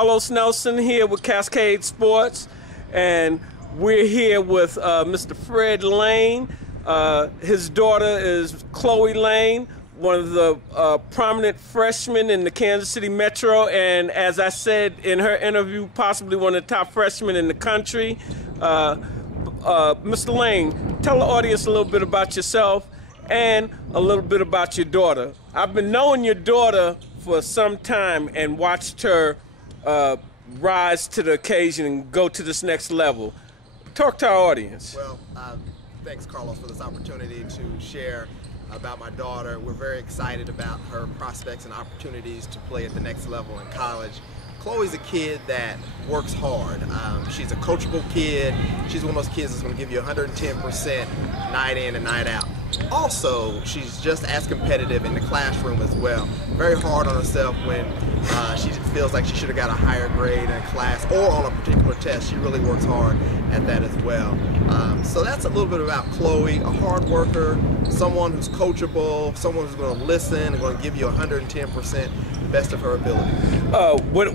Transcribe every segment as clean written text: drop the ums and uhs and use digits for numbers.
Carlos Nelson here with Cascade Sports, and we're here with Mr. Fred Lane. His daughter is Chloe Lane, one of the prominent freshmen in the Kansas City Metro, and as I said in her interview, possibly one of the top freshmen in the country. Mr. Lane, tell the audience a little bit about yourself and a little bit about your daughter. I've been knowing your daughter for some time and watched her rise to the occasion and go to this next level. Talk to our audience. Well, thanks, Carlos, for this opportunity to share about my daughter. We're very excited about her prospects and opportunities to play at the next level in college. Chloe's a kid that works hard. She's a coachable kid. She's one of those kids that's going to give you 110% night in and night out. Also, she's just as competitive in the classroom as well. Very hard on herself when she feels like she should have got a higher grade in a class or on a particular test. She really works hard at that as well. So that's a little bit about Chloe, a hard worker, someone who's coachable, someone who's going to listen and going to give you 110% the best of her ability.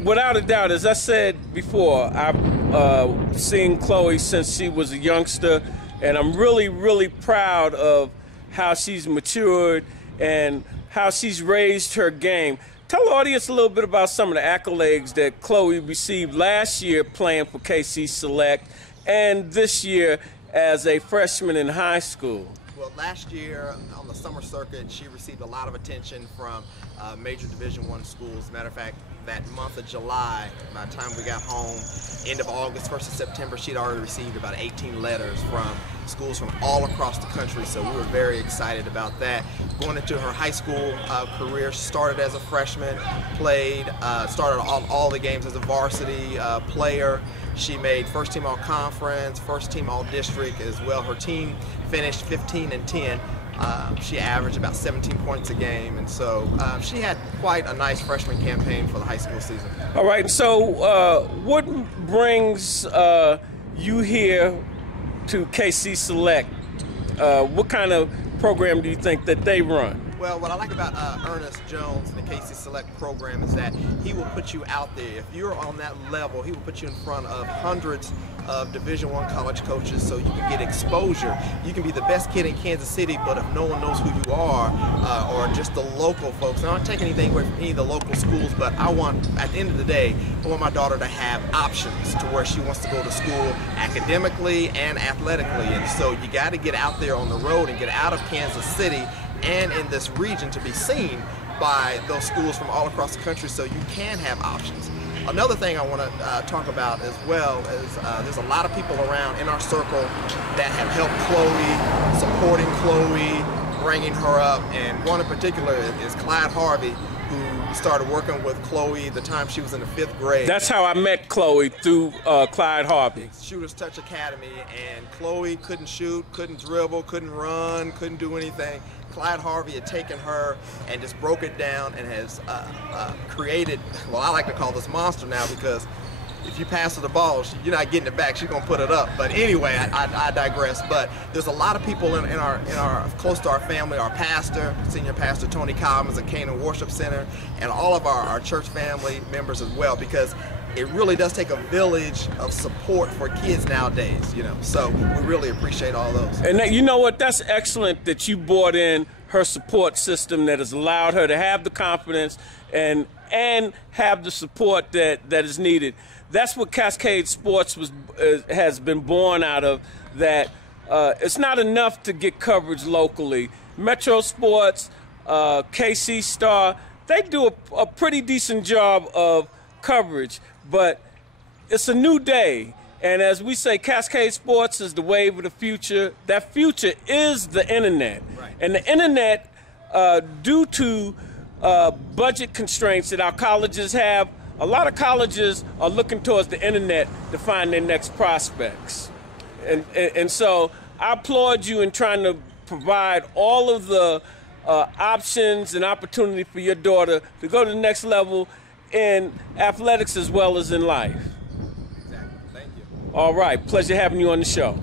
Without a doubt, as I said before, I've seen Chloe since she was a youngster, and I'm really, really proud of how she's matured and how she's raised her game. Tell the audience a little bit about some of the accolades that Chloe received last year playing for KC Select and this year as a freshman in high school. Well, last year on the summer circuit, she received a lot of attention from major Division I schools. As a matter of fact, that month of July, by the time we got home, end of August, 1st of September, she'd already received about 18 letters from schools from all across the country, so we were very excited about that. Going into her high school career, she started as a freshman, played, started all the games as a varsity player. She made first team all conference, first team all district as well. Her team finished 15-10. She averaged about 17 points a game, and so she had quite a nice freshman campaign for the high school season. All right, so what brings you here to KC Select? What kind of program do you think that they run? Well, what I like about Ernest Jones and the KC Select program is that he will put you out there. If you're on that level, he will put you in front of hundreds of Division I college coaches so you can get exposure. You can be the best kid in Kansas City, but if no one knows who you are, or just the local folks, and I don't take anything away from any of the local schools, but I want, at the end of the day, I want my daughter to have options to where she wants to go to school academically and athletically. And so you got to get out there on the road and get out of Kansas City and in this region to be seen by those schools from all across the country so you can have options. Another thing I want to talk about as well is there's a lot of people around in our circle that have helped Chloe, supporting Chloe, bringing her up, and one in particular is Clyde Harvey, who started working with Chloe the time she was in the 5th grade. That's how I met Chloe, through Clyde Harvey. Shooters Touch Academy, and Chloe couldn't shoot, couldn't dribble, couldn't run, couldn't do anything. Clyde Harvey had taken her and just broke it down and has created, well, I like to call this monster now, because if you pass her the ball, you're not getting it back. She's gonna put it up. But anyway, I digress. But there's a lot of people in our close to our family. Our pastor, senior pastor Tony Collins at Canaan Worship Center, and all of our church family members as well, because it really does take a village of support for kids nowadays, you know. So we really appreciate all those. And you know what? That's excellent that you brought in her support system that has allowed her to have the confidence and have the support that is needed. That's what Cascade Sports has been born out of, that it's not enough to get coverage locally. Metro Sports, KC Star, they do a pretty decent job of coverage, but it's a new day. And as we say, Cascade Sports is the wave of the future. That future is the internet. Right. And the internet, due to budget constraints that our colleges have, a lot of colleges are looking towards the internet to find their next prospects. And so I applaud you in trying to provide all of the options and opportunity for your daughter to go to the next level in athletics as well as in life. Exactly. Thank you. All right. Pleasure having you on the show.